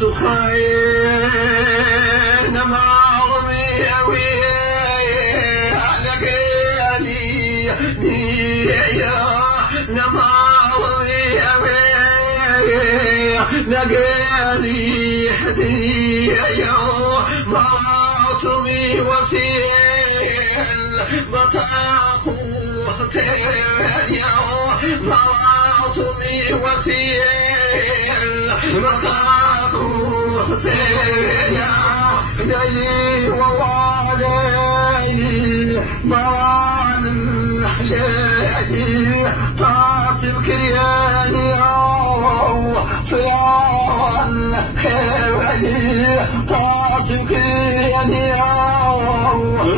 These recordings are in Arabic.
تخين معظمي عليك لي يا نماضي لقالي هدية موتمي وسيل بطاقوتين موتمي وسيل بطاقوتين لي ووالي موان حلالي طاسم كرياني فيان خيري طاسم كرياني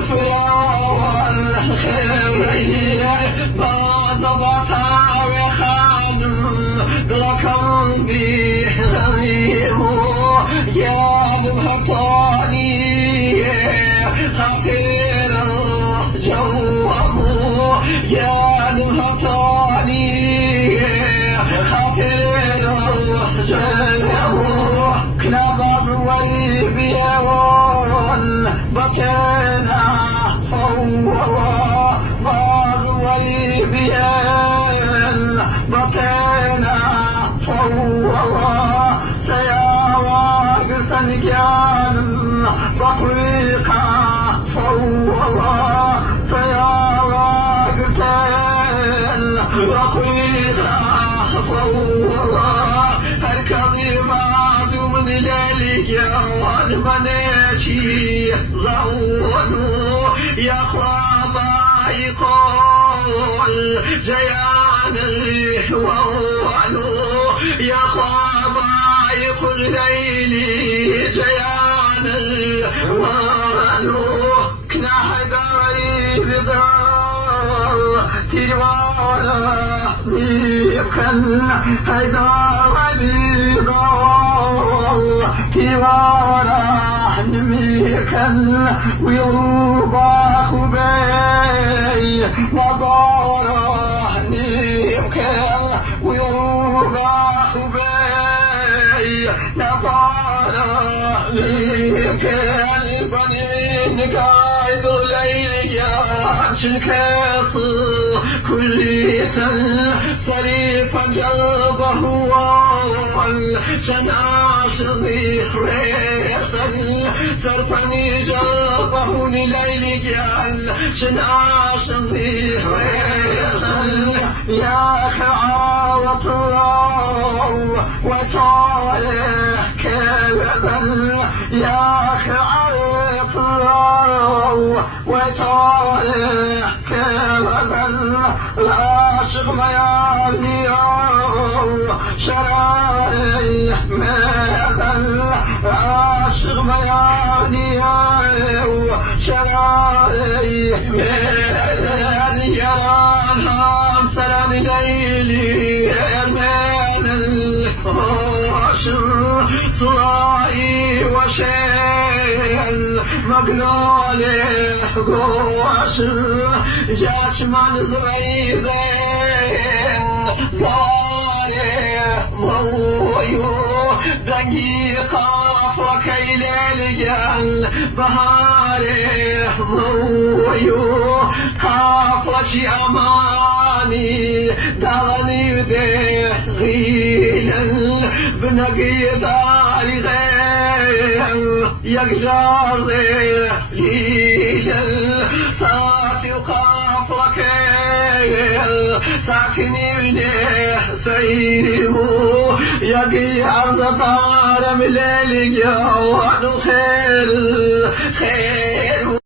فيان خيري ما ضبطها وخانم لكم به غريمو يا مهطاني خطير جوامو يا مهطاني خطير جوامو كلاب ويبيون بكينا فوضا بعض ويبيون بكينا فوضا سيارة قلتن كان تطويقا فوضا سيارة قلتن تطويقا فوضا الكظيمات من ذلك والمناشي زونوا يا خوابا يقول جيان الحوالو يا خوابا يقول ليلي جيان الحوالو كنا حداري بضار تيوانا بيبخل حداري بضار تيوانا نميكل ويروبا خبي نظارة نمكل ويروبا خبي نظارة نمكل بنين قايد الليل يا شكاس كلية سريفا جلبه والشناشغي ريشتن سرفني جلبه لليل جال شناشغي ريشتن يا خعالة الله وطالع كذبا يا خعالة الله وطالع كذبا العاشق ميالي شرايح مثل عاشق ميالي شرايح مثل يرانا سلام ليلي أمان الهاشم صرائي وشيل مقلولي قواش جاش من ذريذين زوايا مويو رنجي قافك إلى بهاري مويو قافش أماني دغني ودي غيلا بنقي داري غير يقجار ذي ليلا ساتي وقافك ساكني منه سيرمو يقي عرض طارم الليل جوان خير خير